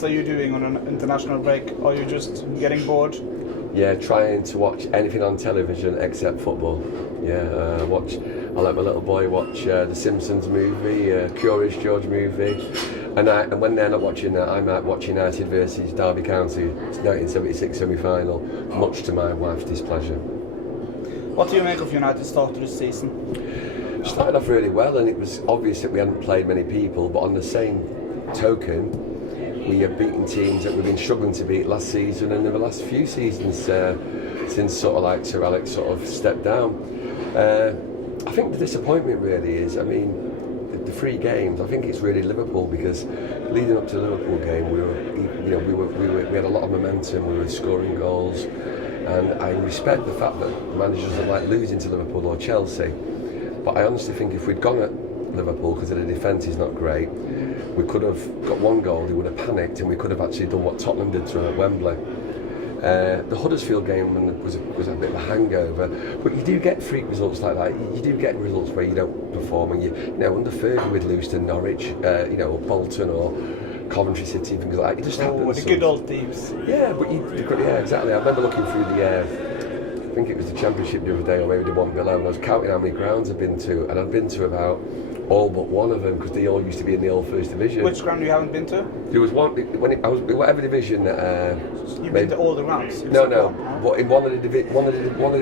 What are you doing on an international break? Are you just getting bored? Yeah, trying to watch anything on television except football. Yeah, I let my little boy watch the Simpsons movie, Curious George movie, and when they're not watching that, I might watch United versus Derby County, 1976 semi-final, much to my wife's displeasure. What do you make of United's start to this season? Started off really well, and it was obvious that we hadn't played many people, but on the same token, we have beaten teams that we've been struggling to beat last season and in the last few seasons since sort of like Sir Alex sort of stepped down. I think the disappointment really is, I mean, the 3 games, I think it's really Liverpool, because leading up to the Liverpool game, we had a lot of momentum, we were scoring goals, and I respect the fact that managers are like losing to Liverpool or Chelsea, but I honestly think if we'd gone at Liverpool, because the defence is not great, we could have got 1 goal, he would have panicked, and we could have actually done what Tottenham did to him at Wembley. The Huddersfield game was a bit of a hangover, but you do get freak results like that. You do get results where you don't perform, and you know, under Fergie we'd lose to Norwich, you know, or Bolton or Coventry City, things like that. It just happens. The good old teams. Yeah, but yeah, exactly. I remember looking through I think it was the Championship the other day, or maybe the one below, and I was counting how many grounds I'd been to, and I'd been to about all but one of them, because they all used to be in the old First Division. Which ground you haven't been to? There was one when I was whatever division. You've been to all the grounds? No. But in one of the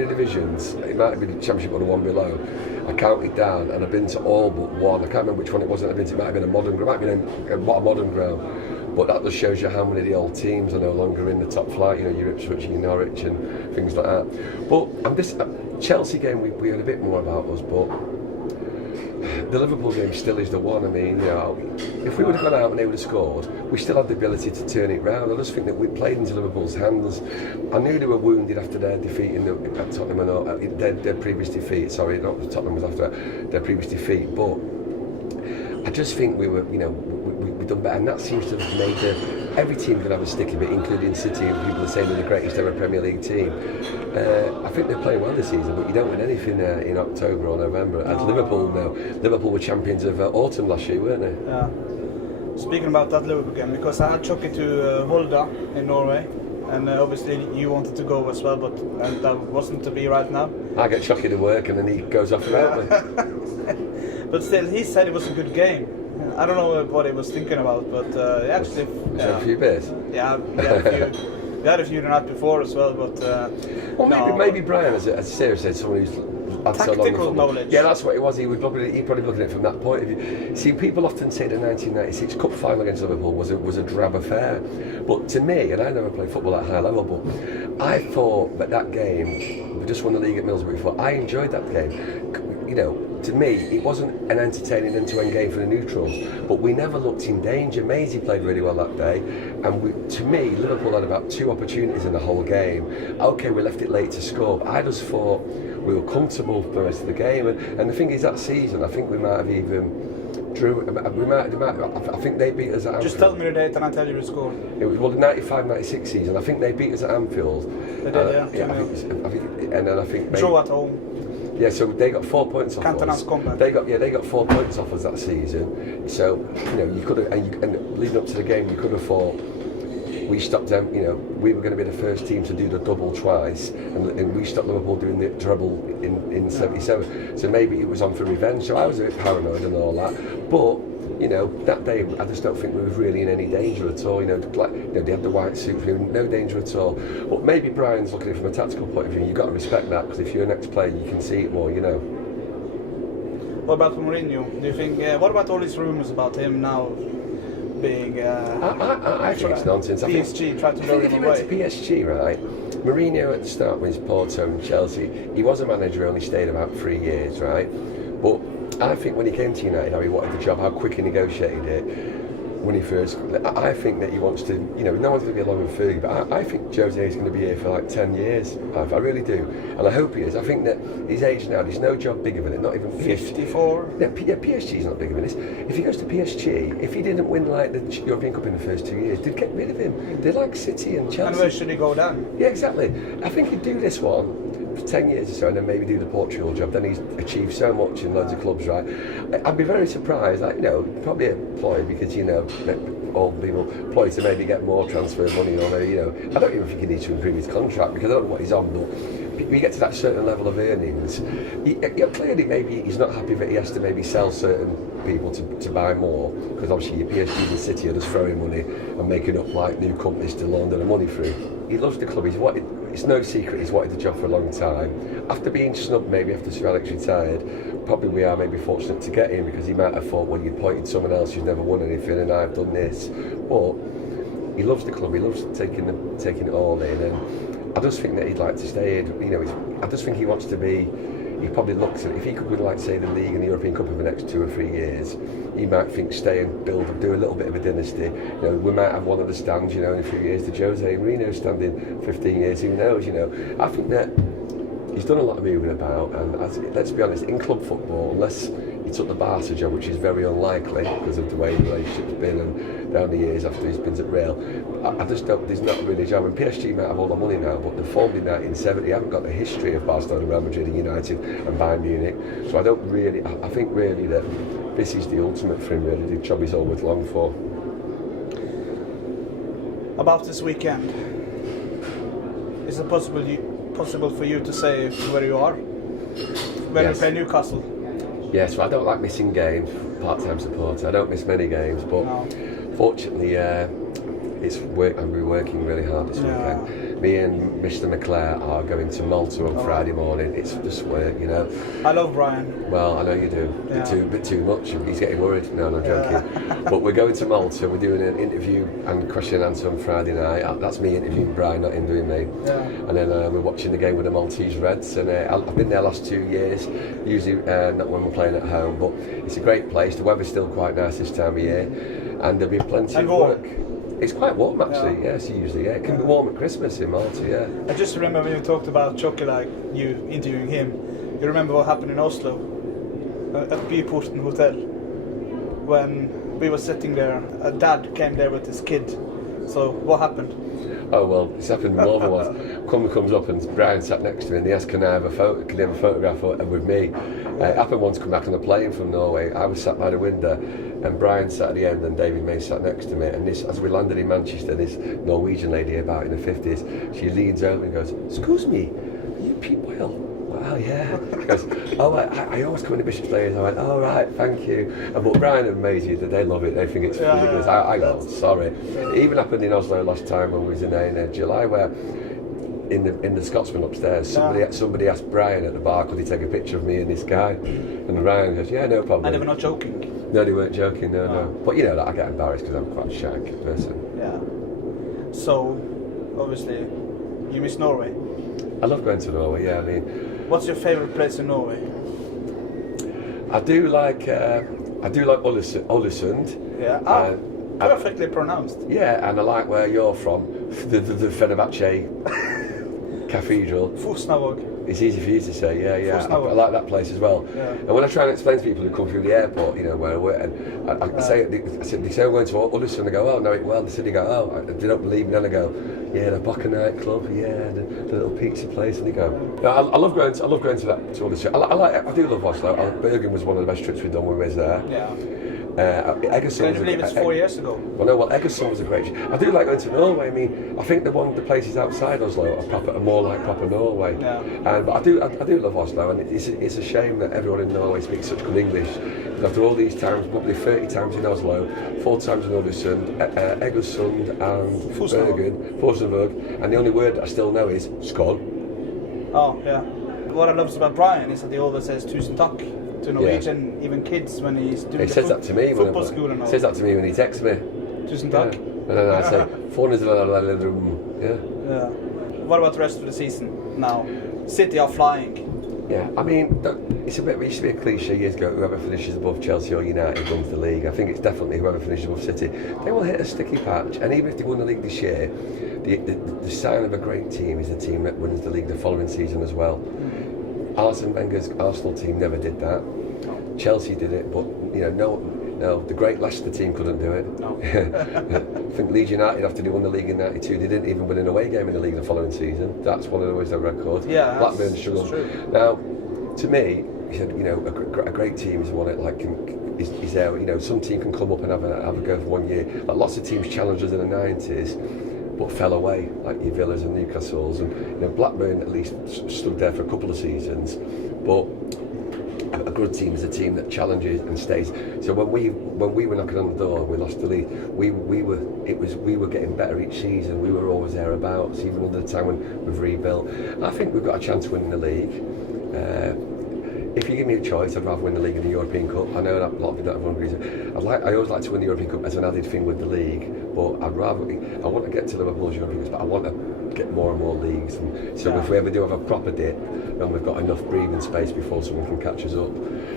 divisions, it might have been the Championship or the one below. I counted down, and I've been to all but one. I can't remember which one it was that I've been to. It might have been a modern ground. It might have been a modern ground. But that just shows you how many of the old teams are no longer in the top flight. You know, your Ipswich and your Norwich and things like that. But this Chelsea game, we heard a bit more about us, but the Liverpool game still is the one. I mean, you know, if we would have gone out and they would have scored, we still had the ability to turn it round. I just think that we played into Liverpool's hands. I knew they were wounded after their defeat in Tottenham, and their previous defeat. Sorry, not Tottenham was after their previous defeat, but I just think we were, you know, we've done better, and that seems to have made every team could have a stick of it, including City, and people are saying they're the greatest ever Premier League team. I think they're playing well this season, but you don't win anything in October or November. As Liverpool now, Liverpool were champions of autumn last year, weren't they? Yeah. Speaking about that Liverpool game, because I had Chucky to Volda in Norway, and obviously you wanted to go as well, but that wasn't to be right now. I get Chucky to work, and then he goes off without me. But still, he said it was a good game. I don't know what he was thinking about, but actually... a few beers? Yeah, we had a few the night before as well, but... well, maybe Brian, as Sarah said, someone who's had so long tactical knowledge. Yeah, that's what it was. He probably looking at it from that point of view. See, people often say the 1996 Cup final against Liverpool was a drab affair, but to me, and I never played football at a high level, but I thought that game, we just won the league at Middlesbrough before, I enjoyed that game. You know, to me, it wasn't an entertaining end-to-end game for the neutrals, but we never looked in danger. Maisie played really well that day, and to me, Liverpool had about 2 opportunities in the whole game. Okay, we left it late to score, but I just thought we were comfortable for the rest of the game. And the thing is, that season, I think we might have even I think they beat us at Anfield. Just tell me the date and I'll tell you the score. It was the 95-96 season. I think they beat us at Anfield. They did, yeah. And then I think draw at home. Yeah, so they got 4 points off us. They got 4 points off us that season. So you know, you could have, and leading up to the game, you could have thought we stopped them. You know, we were going to be the first team to do the double twice, and we stopped Liverpool doing the treble in '77. So maybe it was on for revenge. So I was a bit paranoid and all that, but. You know, that day I just don't think we were really in any danger at all. You know, they had the white suits, we were in no danger at all. But maybe Brian's looking at it from a tactical point of view. You've got to respect that, because if you're an ex-player, you can see it more. You know. What about Mourinho? Do you think? What about all these rumours about him now being? I think it's nonsense. PSG tried to lure him away. If he went to PSG, right? Mourinho at the start when he's Porto and Chelsea, he was a manager who only stayed about 3 years, right? But I think when he came to United, how he wanted the job, how quick he negotiated it when he first. I think that he wants to, you know, no one's going to be along with Fergie, but I think Jose is going to be here for like 10 years. I really do. And I hope he is. I think that his age now, there's no job bigger than it, not even 54. Yeah, PSG's not bigger than this. If he goes to PSG, if he didn't win like the European Cup in the first 2 years, they'd get rid of him. They're like City and Chelsea. And where should he go then? Yeah, exactly. I think he'd do this one for 10 years or so, and then maybe do the Portugal job. Then he's achieved so much in loads of clubs, right? I'd be very surprised, like, you know, probably a ploy, because, you know, all people ploy to maybe get more transfer money, or maybe, you know, I don't even think he needs to improve his contract because I don't know what he's on, but when you get to that certain level of earnings, clearly maybe he's not happy that he has to maybe sell certain people to buy more, because obviously your PSG and City are just throwing money and making up like new companies to launder the money through. He loves the club. It's no secret he's wanted the job for a long time. After being snubbed, maybe after Sir Alex retired, probably we are maybe fortunate to get him, because he might have thought, well, you appointed someone else who's never won anything and I've done this. But he loves the club. He loves taking it all in, and I just think that he'd like to stay in. You know, I just think he wants to be. He probably looks at, if he could win, like say, the league and the European Cup over the next 2 or 3 years, he might think stay and build and do a little bit of a dynasty. You know, we might have one of the stands, you know, in a few years, the Jose Mourinho stand in 15 years, who knows, you know. I think that he's done a lot of moving about, and let's be honest, in club football, unless he took the Barca job, which is very unlikely because of the way the relationship's been and down the years after he's been at Real, I just don't, there's not really a job. And PSG might have all the money now, but they formed in 1970, haven't got the history of Barcelona, Real Madrid, United and Bayern Munich. So I don't really, I think really that this is the ultimate for him, really, the job he's always longed for. About this weekend, is it possible for you to say where you are? When you play Newcastle? Yeah, so I don't like missing games, part-time supporter. I don't miss many games, but fortunately I'll be working really hard this weekend. Me and Mr. McClare are going to Malta on Friday morning. It's just work, you know. I love Brian. Well, I know you do. A bit too much. He's getting worried. No, I'm joking. But we're going to Malta. We're doing an interview and question and answer on Friday night. That's me interviewing Brian, not him doing me. Yeah. And then we're watching the game with the Maltese Reds. And I've been there last 2 years. Usually not when we're playing at home, but it's a great place. The weather's still quite nice this time of year, and there'll be plenty of work. It's quite warm actually, yes, usually, yeah. It can be warm at Christmas in Malta, yeah. I just remember when you talked about Chucky, like you interviewing him, you remember what happened in Oslo, at Byporten Hotel, when we were sitting there, a dad came there with his kid. So what happened? Oh well, it's happened more than once. Cumber comes up and Brian sat next to me and he asked, can I have a photograph with me? It happened once, come back on the plane from Norway. I was sat by the window and Brian sat at the end and David May sat next to me, and this, as we landed in Manchester, this Norwegian lady about in the 50s, she leans over and goes, excuse me, are you Pete Boyle? Well, yeah. She goes, oh, I always come in the Bishop's Players. I went, oh, right, thank you. But Brian and Maisie, they love it. They think it's really good. I go, sorry. It even happened in Oslo last time when we was in July, where in the Scotsman upstairs, somebody asked Brian at the bar, could he take a picture of me and this guy? And Brian goes, yeah, no problem. And they were not joking? No, they weren't joking, no. But you know that I get embarrassed because I'm quite a shy person. Yeah. So, obviously, you miss Norway? I love going to Norway, yeah. I mean, what's your favourite place in Norway? I do like Ålesund. Yeah. Perfectly pronounced. Yeah, and I like where you're from, the Fenerbahce Cathedral. Fosnavåg. It's easy for you to say, yeah. I like that place as well. Yeah. And when I try and explain to people who come through the airport, you know, where I work, and I say, they say I'm going to Ålesund, I go, oh, no, well, they said, they go, oh, they don't believe me, then I go, yeah, the Bocca nightclub, yeah, the little pizza place, and they go, no, I love going to Ålesund. I do love Oslo. Bergen was one of the best trips we've done when we was there. Yeah. Egersund. Can you believe it's 4 years ago? Well, no, Egersund was a great trip. I do like going to Norway. I mean, I think the places outside Oslo are more like proper Norway. Yeah. But I do love Oslo, and it's a shame that everyone in Norway speaks such good English. And after all these times, probably 30 times in Oslo, 4 times in Ålesund, Egersund and Bergen, Fosnavåg, and the only word that I still know is skål. Oh, yeah. What I love about Brian is that he always says tusen takk to Norwegian, even kids, when he's doing he says that to me football school and all. He says that to me when he texts me. Tusen takk. And then I say, yeah. What about the rest of the season now? City are flying. Yeah, I mean, it used to be a cliche years ago, whoever finishes above Chelsea or United wins the league. I think it's definitely whoever finishes above City. They will hit a sticky patch, and even if they win the league this year, the sign of a great team is the team that wins the league the following season as well. Arsene Wenger's Arsenal team never did that. Chelsea did it, but you know, no, the great Leicester team couldn't do it. No. I think Leeds United, after they won the league in '92, they didn't even win an away game in the league the following season. That's one of the records. Yeah, Blackburn struggled. Now, to me, he said, you know, a great team is one that can is there. You know, some team can come up and have a go for 1 year. Like lots of teams challenged us in the 90s, but fell away, like your Villas and Newcastles, and you know, Blackburn at least stood there for a couple of seasons. But a good team is a team that challenges and stays. So when we were knocking on the door and we lost the league, we were getting better each season. We were always thereabouts, even under the time when we've rebuilt. I think we've got a chance of winning the league. If you give me a choice, I'd rather win the league and the European Cup. I know that a lot of people don't agree. I always like to win the European Cup as an added thing with the league, but I want to get to Liverpool's European Cup, but I want to get more and more leagues. And so if we ever do have a proper dip, then we've got enough breathing space before someone can catch us up.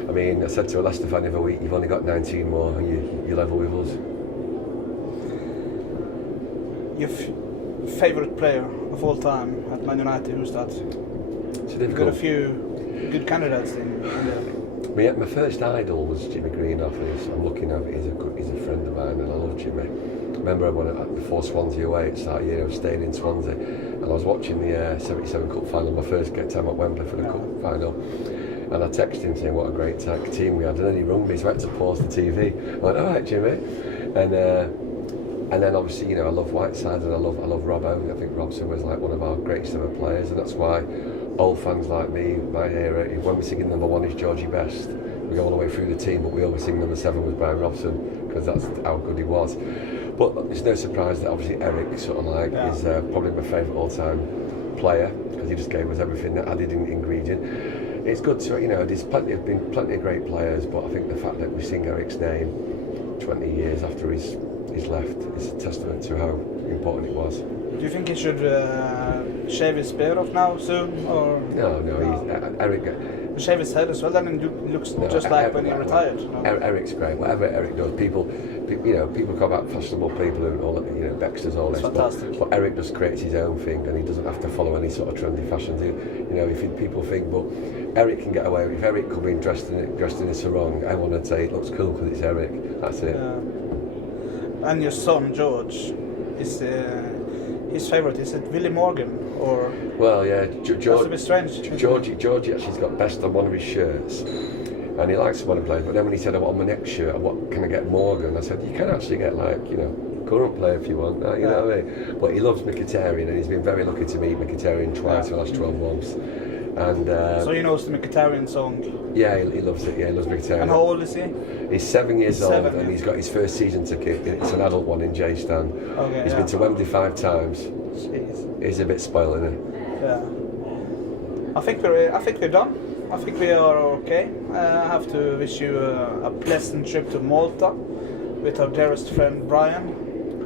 I mean, I said to a Leicester fan the other week, you've only got 19 more, and you level with us. Your favourite player of all time at Man United, who's that? You've got a few good candidates in there. My first idol was Jimmy Greenhoff. I'm looking at it. He's a friend of mine, and I love Jimmy. I remember before Swansea away at the start of the year, I was staying in Swansea, and I was watching the 77 Cup final, my first time at Wembley for the Cup final. And I texted him saying what a great tag team we had, and then he rung me, so I had to pause the TV. I went, all right, Jimmy. And then obviously, you know, I love Whiteside and I love Robbo. I think Robson was like one of our greatest ever players, and that's why old fans like me, my era, when we're singing number 1 is Georgie Best, we go all the way through the team, but we always sing number 7 was Brian Robson, because that's how good he was. But it's no surprise that obviously Eric sort of like is probably my favourite all-time player, because he just gave us everything, that added ingredient. It's good to, you know, there's been plenty of great players, but I think the fact that we sing Eric's name 20 years after he's left is a testament to how important it was. Do you think he should shave his beard off now soon, or no? Eric shave his head as well, then it looks just like when he retired. No? Eric's great. Whatever Eric does, people come out fashionable people and all that. You know, Baxter's all this. Fantastic. But Eric just creates his own thing, and he doesn't have to follow any sort of trendy fashions. You know, if people think, but Eric can get away with. If Eric could be dressed in a sarong, I want to say it looks cool because it's Eric. That's it. And your son George is his favourite. Is it Willie Morgan or? Well, yeah, George. That's a bit strange. Georgie actually's got best on one of his shirts, and he likes one of players. But then when he said, "I want my next shirt, what can I get Morgan?" I said, "You can actually get like, you know, current player if you want." You know what I mean? But he loves Mkhitaryan, and he's been very lucky to meet Mkhitaryan twice in the last 12 months. And so he knows the Mkhitaryan song. Yeah, he loves it. Yeah, he loves Mkhitaryan. And how old is he? He's 7 years old, and he's got his first season ticket. It's an adult one in J-Stan. Okay, he's been to Wembley 5 times. Jeez. He's a bit spoiled, isn't he? Yeah. I think we're done. I think we are okay. I have to wish you a pleasant trip to Malta with our dearest friend Brian.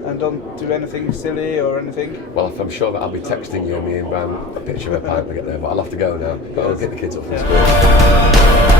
And don't do anything silly or anything. Well, I'm sure that I'll be texting you, me and Brian, a picture of a pint to get there, but I'll have to go now. But I'll get the kids up from school.